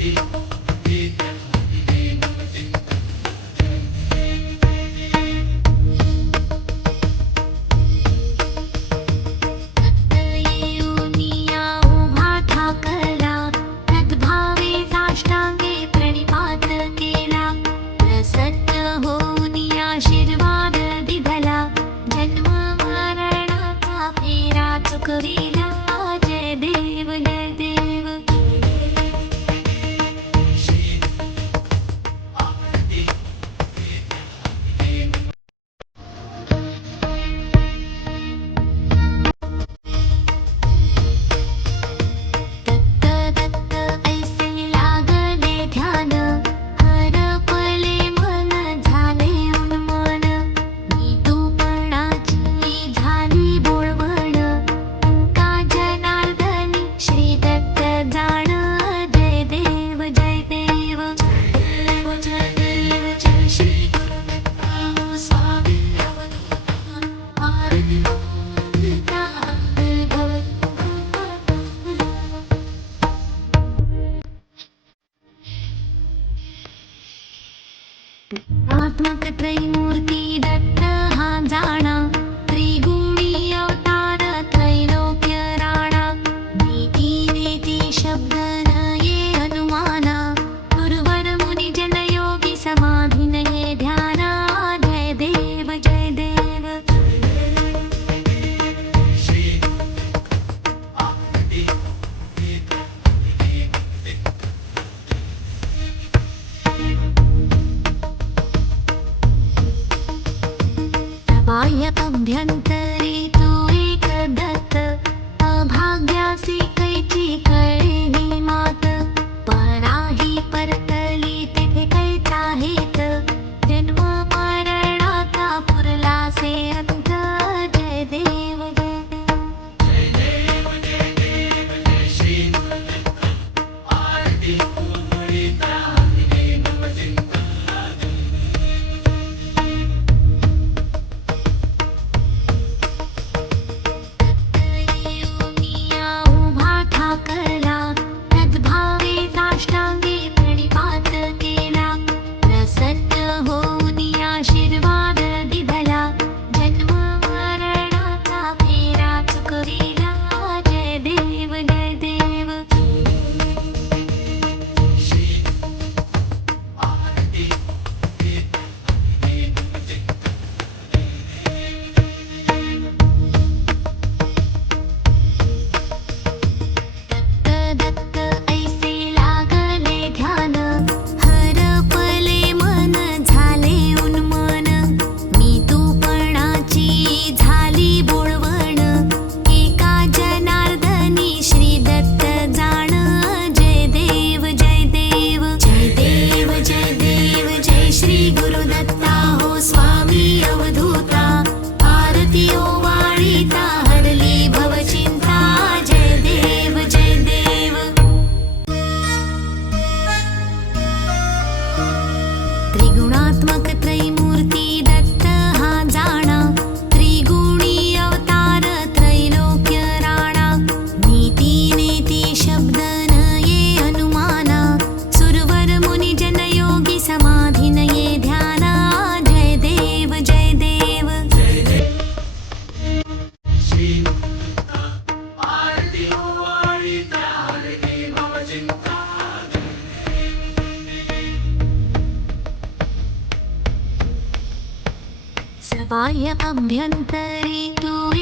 be बाह्यपभ्यन्तरे बाह्य अभ्यन्तरे तु